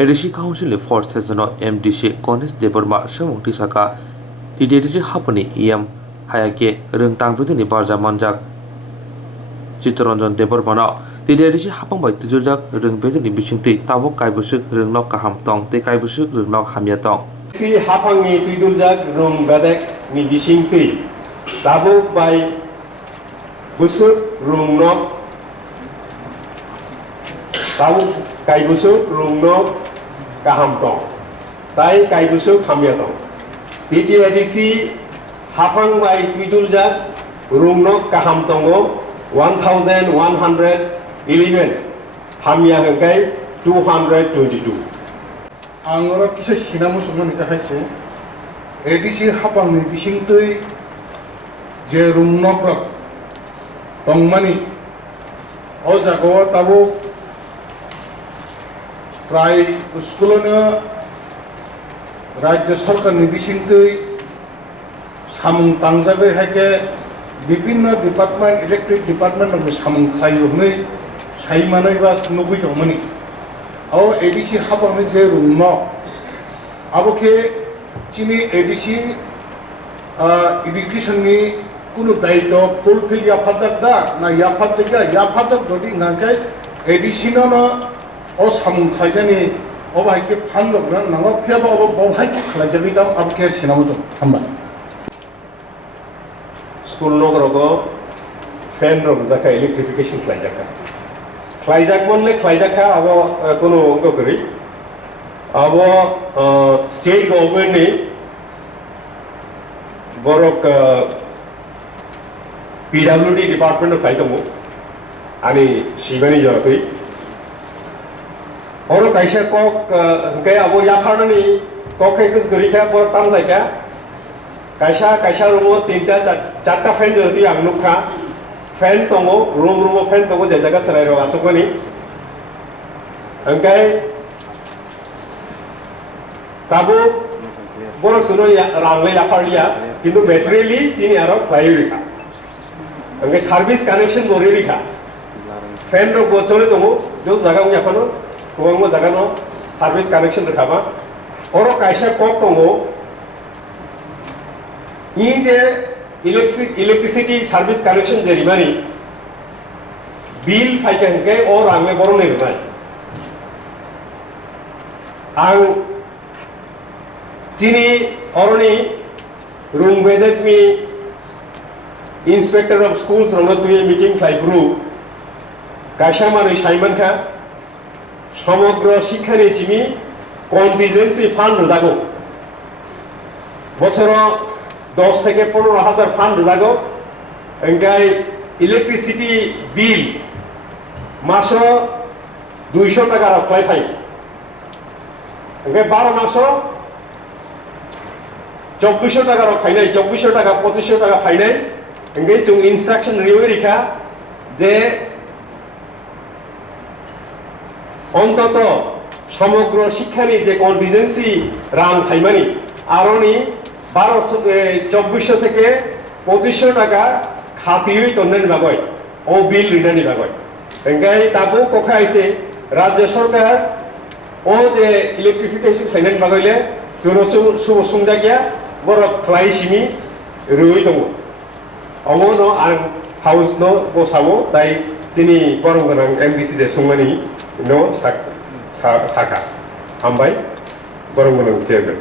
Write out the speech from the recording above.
ADC council fourth session MDC Ganesh Debbarma समूह साका TDC हापनी इएम हायाके रों तांब्रदनि बारजा मानजाक Chittaranjan देबरमाना TDC हापंबाय तिजुरजाक रों बेदनि बिसिंति ताबक कायबुसुक रोंनक काहाम तं ते कायबुसुक रोंनक हामिया तं si hapangni tiduljak room bedek ni bisingti tabuk by busuk room nok tabuk kai busuk room nok kaham tong tai kai busuk hamya tong TTADC hapang by tiduljak room nok kaham tongo 1111 hamya hengkai 222 आंगरा किसे सिनामु सुमनि थाखायसे ADC हापांनि बिसिंतै जे रुमनकरक तंमानि अ जागाव ताबो प्राय स्कुलनो राज्य सरकारनि बिसिंतै सामुं तांजागै हायके विभिन्न department electric department सामुं खायनै सायमानै बा नुगै दंमोनि और ADC हापांनि जे room आबोखे चिनी ADC एडुकेशननि कुनु दायित्व फुलफिल याफाजाक दा ना याफाजाक ददि नांकाय एडिसिनो न ओ सामुं खायजानि ओ बायके फान लग्रा नांगो फेबा ओ बहाय खालायजाबि दा आबोखे सिनामु जों हामबाय स्कुल नगरगो फैन रग जाका electrification खालायजाका Klaijak monle klaijaka abo kono gokori abo state government ni borok PWD department of kaitomo ani shibani jorakoi oro kaisa kok kai abo yakharni kokai kus gorikha por tam laika kaisa romo tinta chatta fan jorati angnukha fan tongo room fan tongo jaga chalai ro asokoni angkai tabu borok suno ya rangle ya parlia kintu materially chini aro klairika angkai service connection bori rikha fan ro bochole tongo jo jaga ung yakono kuangmo jaga no service connection rakhaba oro kaisa kok tongo je electricity service connection jeribani bill faikanke or angle borone runai ang chini oroni room vedek mi inspector of schools ronotui meeting faibru kaishamari saiman kha সমগ্র শিক্ষানি চিমি contingency fund জাগো বছর 10 থেকে 15,000 fund জাগো এঙ্গাই electricity bill মাস 200 টাকা রাখলাই থাই এঙ্গাই 12 মাস 2400 টাকা রাখাই নাই 2400 টাকা 2500 টাকা phi নাই এঙ্গাই जों ইনস্ট্রাকশন রিউ রিখা যে অন্তত সমগ্র শিক্ষানি যে কন্টিজেন্সি রাং থাইমানি আরনি 2400 থেকে 2500 টাকা খাতিই তন্নেন বাগয় ও বিল রিটার্নি বাগয় এঙ্গাই তাবু কোখা আইছে রাজ্য সরকার ও যে ইলেকট্রিফিকেশন ফাইনান্স বাগইলে জনসু সুবসুংদা গিয়া বড় ক্লাইসিমি রুই দङ অমনো আং হাউস নো বসাবো তাই যিনি গরম গরম এমবিসি দে সুংমানি नो साका हामबाय गरम गरम चेयारमेन